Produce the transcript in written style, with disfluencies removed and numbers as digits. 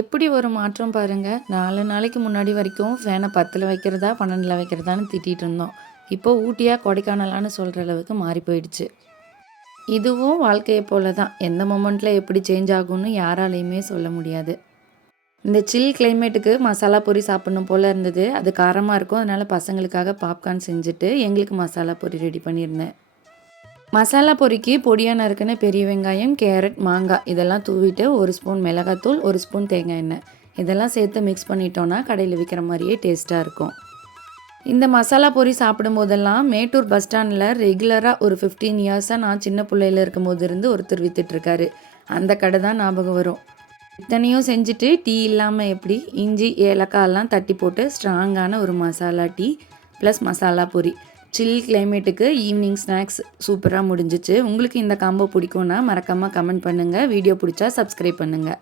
எப்படி ஒரு மாற்றம் பாருங்க. 4 நாளைக்கு முன்னாடி வரைக்கும் ஃபேனை 10ல் வைக்கிறதா 12ல் வைக்கிறதான்னு திட்டிகிட்டு இருந்தோம். இப்போ ஊட்டியா கொடைக்கானலான்னு சொல்கிற அளவுக்கு மாறி போயிடுச்சு. இதுவும் வாழ்க்கையை போல தான். எந்த மொமெண்ட்டில் எப்படி சேஞ்ச் ஆகும்னு யாராலையுமே சொல்ல முடியாது. இந்த சில் கிளைமேட்டுக்கு மசாலா பொரி சாப்பிட்ணும் போல் இருந்தது. அது காரமாக இருக்கும். அதனால் பசங்களுக்காக பாப்கார்ன் செஞ்சுட்டு எங்களுக்கு மசாலா பொரி ரெடி பண்ணியிருந்தேன். மசாலா பொரிக்கு பொடியாக நறுக்குன பெரிய வெங்காயம், கேரட், மாங்காய் இதெல்லாம் தூவிட்டு 1 ஸ்பூன் மிளகாத்தூள், 1 ஸ்பூன் தேங்காய் எண்ணெய் இதெல்லாம் சேர்த்து மிக்ஸ் பண்ணிட்டோன்னா கடையில் விற்கிற மாதிரியே டேஸ்ட்டாக இருக்கும். இந்த மசாலா பொரி சாப்பிடும் போதெல்லாம் மேட்டூர் பஸ் ஸ்டாண்டில் ரெகுலராக ஒரு 15 இயர்ஸாக நான் சின்ன பிள்ளையில் இருக்கும்போது இருந்து ஒருத்தர் விற்றுட்ருக்காரு. அந்த கடை தான் ஞாபகம் வரும். இத்தனையும் செஞ்சுட்டு டீ இல்லாமல் எப்படி, இஞ்சி ஏலக்காயெல்லாம் தட்டி போட்டு ஸ்ட்ராங்கான ஒரு மசாலா டீ ப்ளஸ் மசாலா பொரி. சில் கிளைமேட்டுக்கு ஈவினிங் ஸ்நாக்ஸ் சூப்பராக முடிஞ்சிச்சு. உங்களுக்கு இந்த காம்போ பிடிக்கும்னா மறக்காமல் கமெண்ட் பண்ணுங்கள். வீடியோ பிடிச்சா சப்ஸ்கிரைப் பண்ணுங்கள்.